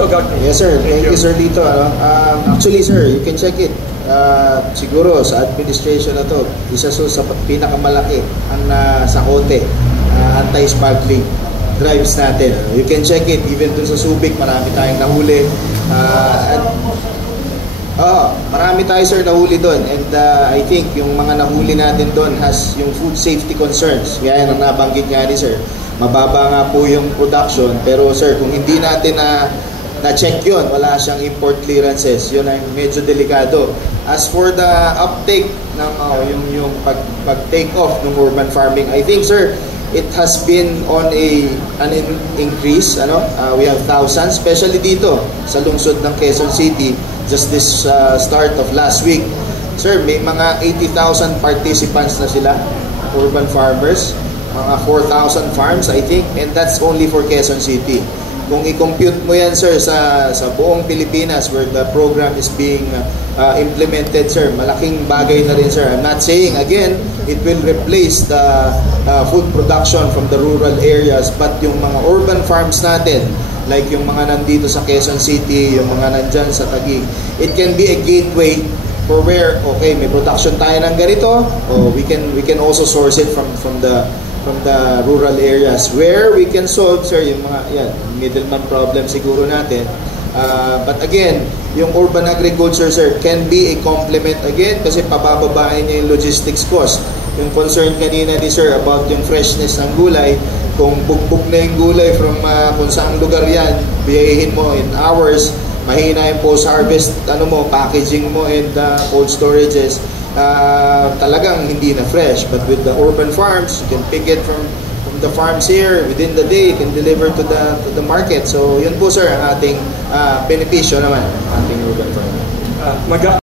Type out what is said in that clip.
Lito Gagne. Yes sir, thank you Sir Lito. Actually sir, you can check it. Siguro sa administration na to, isa sa pinakamalaki ang sakote, anti-smuggling drives natin. You can check it, even dun sa Subic, marami tayong nahuli. Marami tayo sir nahuli doon, and I think yung mga nahuli natin doon has yung food safety concerns. Gaya ng nabanggit nga ni sir, mababa nga po yung production, pero sir, kung hindi natin na-check yun, wala siyang import clearances, yun ay medyo delikado. As for the uptake ng yung pag-take off ng urban farming, I think sir, it has been on an increase. We have thousands, especially dito sa lungsod ng Quezon City. Just this start of last week, sir, may mga 80,000 participants na sila, urban farmers, mga 4,000 farms I think, and that's only for Quezon City. Kung i-compute mo yan sir sa buong Pilipinas where the program is being implemented sir, malaking bagay na rin sir. I'm not saying again it will replace the food production from the rural areas, but yung mga urban farms natin, like yung mga nandito sa Quezon City, yung mga nandyan sa Taguig, it can be a gateway for where, okay, may production tayo ng ganito, we can also source it from the rural areas where we can solve sir yung mga middleman problem siguro natin. But again, yung urban agriculture sir can be a complement again kasi pabababain niya yung logistics cost. Yung concern kanina ni sir about yung freshness ng gulay, kung bugbog na yung gulay from kung saang lugar yan, biyahin mo in hours, mahina yung post-harvest packaging mo and cold storages, talagang hindi na fresh. But with the urban farms, you can pick it from the farms here within the day, you can deliver to the market. So yun po sir ang ating benepisyo naman, ating urban farming.